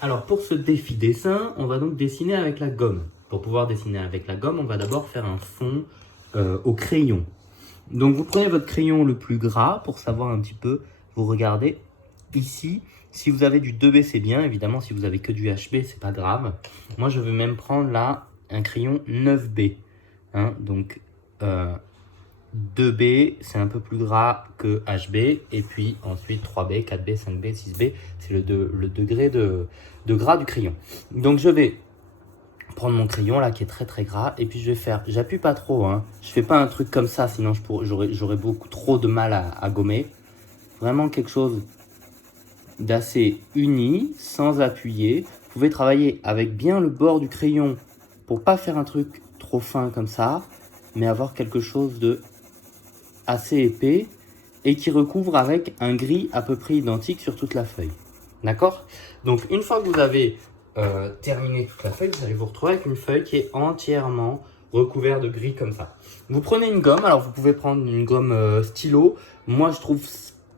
Alors pour ce défi dessin, on va donc dessiner avec la gomme. Pour pouvoir dessiner avec la gomme, on va d'abord faire un fond au crayon. Donc vous prenez votre crayon le plus gras pour savoir un petit peu, vous regardez ici. Si vous avez du 2B, c'est bien. Évidemment, si vous avez que du HB, c'est pas grave. Moi, je vais même prendre là un crayon 9B. Hein, donc 2B, c'est un peu plus gras que HB. Et puis ensuite 3B, 4B, 5B, 6B, c'est le degré de gras du crayon. Donc je vais prendre mon crayon là qui est très gras et puis je vais faire, j'appuie pas trop, hein. Je fais pas un truc comme ça, sinon j'aurais beaucoup trop de mal à gommer. Vraiment quelque chose d'assez uni, sans appuyer. Vous pouvez travailler avec bien le bord du crayon pour pas faire un truc trop fin comme ça, mais avoir quelque chose de assez épais et qui recouvre avec un gris à peu près identique sur toute la feuille. D'accord? Donc une fois que vous avez terminé toute la feuille, vous allez vous retrouver avec une feuille qui est entièrement recouverte de gris comme ça. Vous prenez une gomme, alors vous pouvez prendre une gomme stylo. Moi je trouve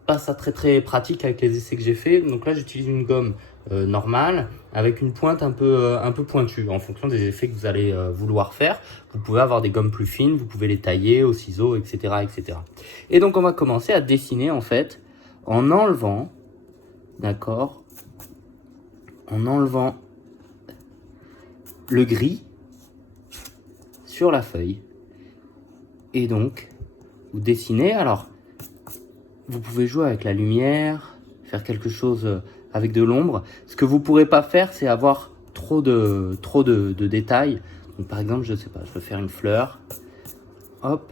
pas ça très pratique avec les essais que j'ai fait. Donc là j'utilise une gomme normale avec une pointe un peu pointue en fonction des effets que vous allez vouloir faire. Vous pouvez avoir des gommes plus fines, vous pouvez les tailler au ciseau, etc. Et donc on va commencer à dessiner en fait en enlevant, d'accord, en enlevant le gris sur la feuille. Et donc vous dessinez. Alors vous pouvez jouer avec la lumière, faire quelque chose avec de l'ombre. Ce que vous pourrez pas faire, c'est avoir trop de détails. Donc, par exemple, je sais pas, je veux faire une fleur. Hop.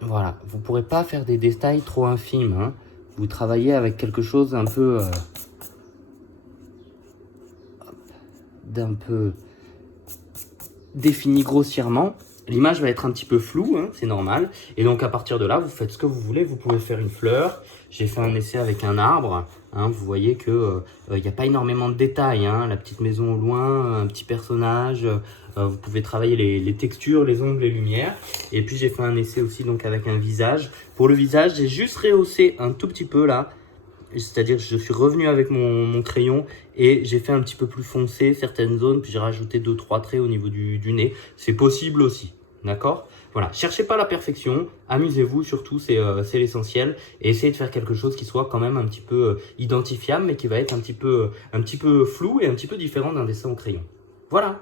Voilà. Vous pourrez pas faire des détails trop infimes, hein. Vous travaillez avec quelque chose d'un peu défini grossièrement. L'image va être un petit peu floue, hein, c'est normal. Et donc à partir de là, vous faites ce que vous voulez. Vous pouvez faire une fleur. J'ai fait un essai avec un arbre. Hein, vous voyez que n'y a pas énormément de détails. Hein, la petite maison au loin, un petit personnage. Vous pouvez travailler les textures, les ombres, les lumières. Et puis j'ai fait un essai aussi donc avec un visage. Pour le visage, j'ai juste rehaussé un tout petit peu là. C'est-à-dire que je suis revenu avec mon crayon et j'ai fait un petit peu plus foncé certaines zones, puis j'ai rajouté 2-3 traits au niveau du nez. C'est possible aussi, d'accord? Voilà, cherchez pas la perfection, amusez-vous surtout, c'est l'essentiel. Et essayez de faire quelque chose qui soit quand même un petit peu identifiable, mais qui va être un petit peu flou et un petit peu différent d'un dessin au crayon. Voilà!